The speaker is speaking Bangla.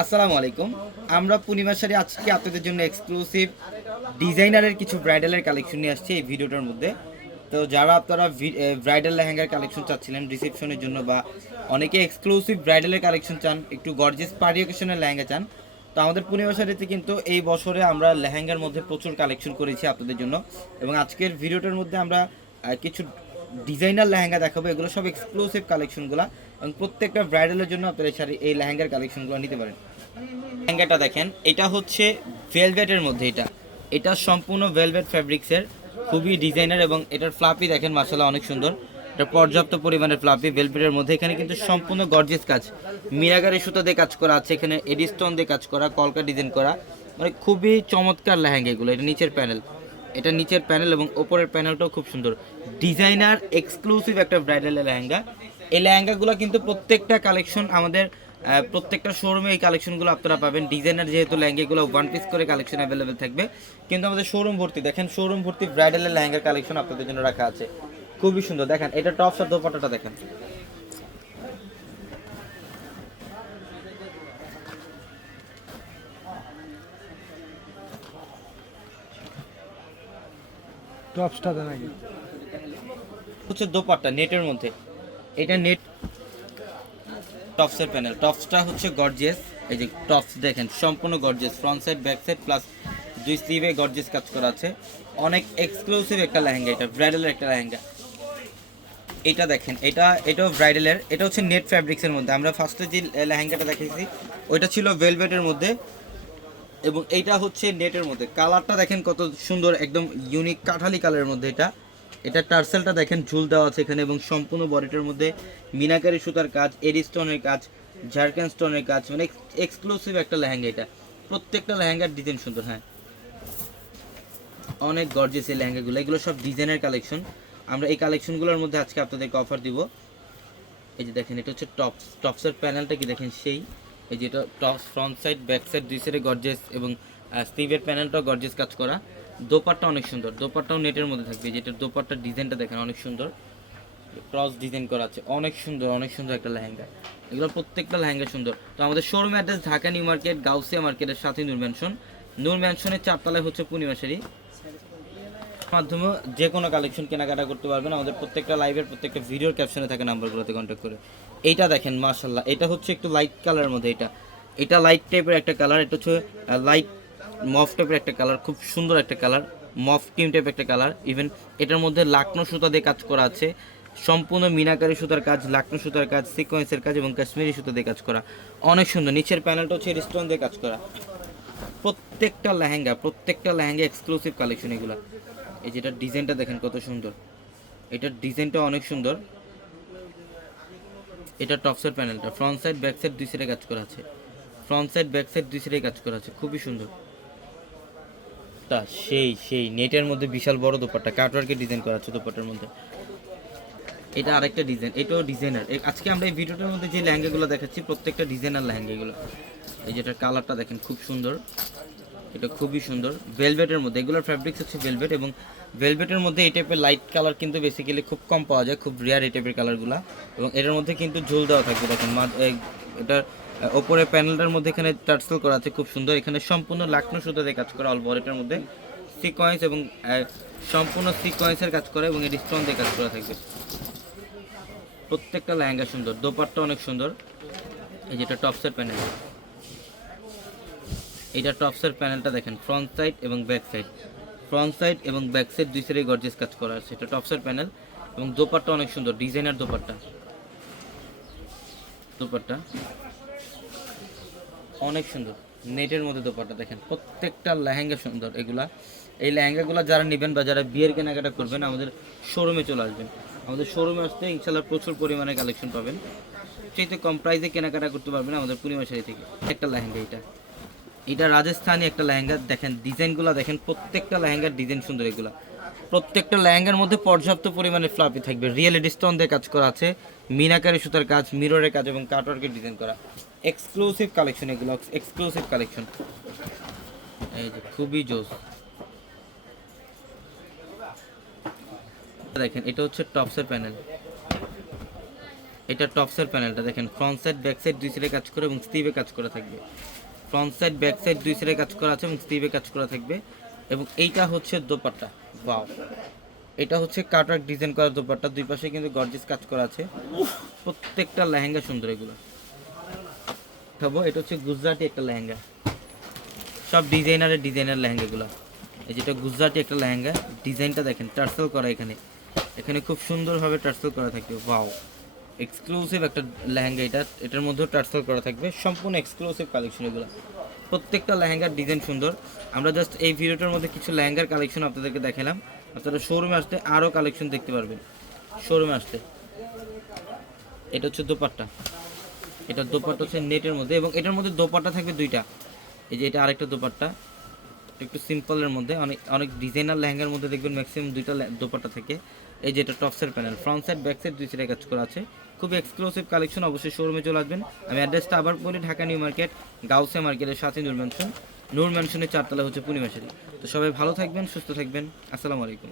আসসালামু আলাইকুম। আমরা পূর্ণিমা শাড়ি আজকে আপনাদের জন্য এক্সক্লুসিভ ডিজাইনারের কিছু ব্রাইডালের কালেকশন নিয়ে আসছি এই ভিডিওটার মধ্যে। তো যারা আপনারা ব্রাইডাল লেহেঙ্গার কালেকশন চাচ্ছিলেন রিসেপশনের জন্য, বা অনেকে এক্সক্লুসিভ ব্রাইডালের কালেকশন চান, একটু গর্জিয়াস পার্টি অকেশনের লেহেঙ্গা চান, তো আমাদের পূর্ণিমা শাড়িতে কিন্তু এই বছরে আমরা লেহেঙ্গার মধ্যে প্রচুর কালেকশন করেছি আপনাদের জন্য। এবং আজকের ভিডিওটার মধ্যে আমরা কিছু ডিজাইনার লেহেঙ্গা দেখাবো। এগুলো সব এক্সক্লুসিভ কালেকশনগুলো, এবং প্রত্যেকটা ব্রাইডালের জন্য আপনারা এই লেহেঙ্গার কালেকশনগুলো নিতে পারেন। লেহেঙ্গাটা দেখেন, এটা হচ্ছে ভেলভেটের মধ্যে। এটা সম্পূর্ণ ভেলভেট ফ্যাব্রিক্সের, খুবই ডিজাইনার, এবং এটার ফ্লাপি দেখেন মাশাআল্লাহ অনেক সুন্দর। এটা পর্যাপ্ত পরিমাণের ফ্লাপি ভেলভেটের মধ্যে। এখানে কিন্তু সম্পূর্ণ গর্জিয়াস কাজ, মিরাগারি সুতো দিয়ে কাজ করা আছে, এখানে এডিস্টোন দিয়ে কাজ করা, কলকা ডিজাইন করা, মানে খুবই চমৎকার লেহেঙ্গা এগুলো। এটা নিচের প্যানেল, এবং ওপরের প্যানেলটাও খুব সুন্দর। ডিজাইনার এক্সক্লুসিভ একটা ব্রাইডাল লেহেঙ্গা। এই লেহেঙ্গাগুলো কিন্তু প্রত্যেকটা কালেকশন আমাদের প্রত্যেকটা শোরুমে এই কালেকশনগুলো আপনারা পাবেন। ডিজাইনার যেহেতু লেহেঙ্গাগুলো ওয়ান পিস করে কালেকশন অ্যাভেলেবেল থাকবে, কিন্তু আমাদের শোরুম ভর্তি দেখেন, শোরুম ভর্তি ব্রাইডালের লেহেঙ্গার কালেকশন আপনাদের জন্য রাখা আছে। খুবই সুন্দর দেখেন, এটা টপস আর দোপাট্টাটা দেখেন। টপসটা দেন আগে। হচ্ছে দোপাট্টা নেটের মধ্যে, এটা নেট টপসের প্যানেল। টপসটা হচ্ছে গর্জিয়াস, এই যে টপস দেখেন সম্পূর্ণ gorgeous, front side back side plus দুই স্লিভে গর্জিয়াস কাজ করা আছে। অনেক এক্সক্লুসিভ একটা লেহেঙ্গা, এটা ব্রাইডালের একটা লেহেঙ্গা। এটা দেখেন, এটাও ব্রাইডালের, এটা হচ্ছে নেট ফ্যাব্রিক্সের মধ্যে। আমরা ফার্স্টে যে লেহেঙ্গাটা দেখিয়েছি ওইটা ছিল ভেলভেটের মধ্যে, এবং এইটা হচ্ছে নেটের মধ্যে। কালারটা দেখেন কত সুন্দর, একদম ইউনিক কাঠালি কালারের মধ্যে। এটা টার্সেলটা দেখেন ঝুল দেওয়া আছে এখানে, এবং সম্পূর্ণ বডিটার মধ্যে মিনাকারি সুতার কাজ, এডি স্টোনের কাজ, ঝাড়খান স্টোনের কাজ, মানে এক্সক্লুসিভ একটা লেহেঙ্গা। এটা প্রত্যেকটা লেহেঙ্গার ডিজাইন সুন্দর। হ্যাঁ, অনেক গর্জিয়াস এই লেহেঙ্গাগুলো, এগুলো সব ডিজাইনের কালেকশন। আমরা এই কালেকশনগুলোর মধ্যে আজকে আপনাদেরকে অফার দিব। এই যে দেখেন, এটা হচ্ছে টপসের প্যানেলটা কি দেখেন সেই, এই যে এটা tops front side back side দুই সাইডে গর্জিয়াস, এবং স্লিভের প্যানেলটাও গর্জিয়াস কাজ করা। দোপাট্টা অনেক সুন্দর, দোপাট্টাও নেটের মধ্যে থাকবে। যেটা দোপাট্টার ডিজাইনটা দেখেন অনেক সুন্দর, ক্রস ডিজাইন করা আছে, অনেক সুন্দর, অনেক সুন্দর একটা লেহেঙ্গা। এগুলো প্রত্যেকটা লেহেঙ্গা সুন্দর। তো আমাদের showroom address Dhaka new market, Gausia মার্কেটের সাথে নূর ম্যানশনের 4 তলায় হচ্ছে পূর্ণিমা শাড়ি। মাধ্যমে যে কোনো কালেকশন কেনাকাটা করতে পারবেন আমাদের প্রত্যেকটা লাইভের প্রত্যেকটা ভিডিওর ক্যাপশনে থাকা নাম্বারগুলোতে কন্ট্যাক্ট করে। এইটা দেখেন মাশাল্লাহ, এটা হচ্ছে একটু লাইট কালারের মধ্যে। এটা লাইট টাইপের একটা কালার, এটা হচ্ছে লাইট মফ টাইপের একটা কালার, খুব সুন্দর একটা কালার, মফ ক্রিম টাইপের একটা কালার। ইভেন এটার মধ্যে লাকনো সুতা দিয়ে কাজ করা আছে, সম্পূর্ণ মিনাকারি সুতার কাজ, লাকনো সুতার কাজ, সিকোয়েন্সের কাজ, এবং কাশ্মীরি সুতা দিয়ে কাজ করা, অনেক সুন্দর। নিচের প্যানেলটা হচ্ছে স্টোন দিয়ে কাজ করা। প্রত্যেকটা লেহেঙ্গা এক্সক্লুসিভ কালেকশন এগুলো। এই যেটার ডিজাইনটা দেখেন কত সুন্দর, এটার ডিজাইনটা অনেক সুন্দর। এটা টপসের প্যানেলটা, ফ্রন্ট সাইড ব্যাক সাইড দুই সাইডে কাজ করা আছে, কাজ করা আছে, খুবই সুন্দর। তা সেই নেটের মধ্যে বিশাল বড় দোপাট্টা, কাটওয়ার্কের ডিজাইন করা আছে দোপাট্টার মধ্যে। এটা আরেকটা ডিজাইন, এটাও ডিজাইনার। আজকে আমরা এই ভিডিওটার মধ্যে যে লেহেঙ্গাগুলো দেখাচ্ছি প্রত্যেকটা ডিজাইনার লেহেঙ্গা এগুলো। এই যেটার কালারটা দেখেন খুব সুন্দর, এটা খুবই সুন্দর ভেলভেটের মধ্যে। এগুলোর ফ্যাব্রিক্স হচ্ছে ভেলভেট, এবং ভেলভেটের মধ্যে এই টাইপের লাইট কালার কিন্তু বেসিক্যালি খুব কম পাওয়া যায়, খুব রেয়ার এই টাইপের কালারগুলো। এবং এটার মধ্যে কিন্তু ঝোল দেওয়া থাকবে দেখেন, এটার ওপরে প্যানেলটার মধ্যে এখানে টার্সেল করা আছে খুব সুন্দর। এখানে সম্পূর্ণ লাকনো সুতো দিয়ে কাজ করা, অল বডিটার মধ্যে সিকোয়েন্স, এবং সম্পূর্ণ সিকোয়েন্সের কাজ করা, এবং এর স্টোন দিয়ে কাজ করা থাকবে। প্রত্যেকটা লেহেঙ্গা সুন্দর, দোপাট্টা অনেক সুন্দর। এই যেটা টপসের প্যানেল, এটা টপসের প্যানেলটা দেখেন, ফ্রন্ট সাইড এবং ব্যাক সাইড দুই সাইডে গর্জিয়াস কাজ করা আছে। এটা টপসের প্যানেল, এবং দোপাট্টা অনেক সুন্দর, ডিজাইনার দোপাট্টা অনেক সুন্দর, নেটের মধ্যে দোপাট্টা দেখেন। প্রত্যেকটা লেহেঙ্গা সুন্দর এগুলা। এই লেহেঙ্গাগুলো যারা নেবেন বা যারা বিয়ের কেনাকাটা করবেন আমাদের শোরুমে চলে আসবেন। আমাদের শোরুমে আসতে ইনশাল্লাহ প্রচুর পরিমাণে কালেকশন পাবেন, সেইতে কম প্রাইসে কেনাকাটা করতে পারবেন আমাদের পূর্ণিমা শাড়ি থেকে। একটা লেহেঙ্গা, এটা রাজস্থানি একটা লেহেঙ্গা। দেখেন ডিজাইনগুলো দেখেন, প্রত্যেকটা লেহেঙ্গার ডিজাইন সুন্দর এগুলা। প্রত্যেকটা লেহেঙ্গার মধ্যে পর্যাপ্ত পরিমাণে ফ্লাপি থাকবে, রিয়েল স্টোন দিয়ে কাজ করা আছে, মিনাকারি সুতার কাজ, মিররের কাজ, এবং কাটওয়ার্কের ডিজাইন করা। এক্সক্লুসিভ কালেকশন এগুলো, এক্সক্লুসিভ কালেকশন। এই যে খুবই জোস। দেখেন এটা হচ্ছে টপসের প্যানেল, এটা টপসের প্যানেলটা দেখেন, ফ্রন্ট সাইড ব্যাক সাইড দুই সাইডে কাজ করে এবং স্লিভে কাজ করা থাকবে। ফ্রন্ট সাইড ব্যাক সাইড দুই সাইডে কাজ করা আছে এবং স্লিভে কাজ করা থাকবে। এবং এইটা হচ্ছে দোপাট্টা, ওয়াও, এটা হচ্ছে কাটওয়ার্ক ডিজাইন করা দোপাট্টা, দুই পাশে কিন্তু গর্জিয়াস কাজ করা আছে। প্রত্যেকটা লেহেঙ্গা সুন্দর এগুলো। খাবো, এটা হচ্ছে গুজরাটি একটা লেহেঙ্গা, সব ডিজাইনার লেহেঙ্গাগুলো। এই যেটা গুজরাটি একটা লেহেঙ্গা, ডিজাইনটা দেখেন, টার্সেল করা এখানে, এখানে খুব সুন্দরভাবে টার্সেল করা থাকবে। ওয়াও, এক্সক্লুসিভ একটা লেহেঙ্গা এটা, এটার মধ্যেও টার্সেল করা থাকবে, সম্পূর্ণ এক্সক্লুসিভ কালেকশন এগুলো। প্রত্যেকটা লেহেঙ্গার ডিজাইন সুন্দর। আমরা জাস্ট এই ভিডিওটার মধ্যে কিছু লেহেঙ্গার কালেকশন আপনাদেরকে দেখালাম। আপনারা শোরুমে আসতে আরও কালেকশন দেখতে পারবেন, শোরুমে আসতে। এটা হচ্ছে দোপাট্টা, এটার দোপাট্টা হচ্ছে নেটের মধ্যে এবং এটার মধ্যে দোপাট্টা থাকবে দুইটা। এই যে এটা আরেকটা দোপাট্টা, একটু সিম্পলের মধ্যে, অনেক অনেক ডিজাইনার লেহেঙ্গার মধ্যে দেখবেন ম্যাক্সিমাম দুইটা দোপাট্টা থাকে। এই যে এটা টপসের panel, front side back side দুই সাইডে কাজ করা আছে, খুবই এক্সক্লুসিভ কালেকশন। অবশ্যই শোরুমে চলে আসবেন। আমি অ্যাড্রেসটা আবার বলি, ঢাকা নিউ মার্কেট গাউসে মার্কেটের সাথে নূর ম্যানশনের 4তলা হচ্ছে পূর্ণিমা শাড়ি। তো সবাই ভালো থাকবেন, সুস্থ থাকবেন, আসসালামু আলাইকুম।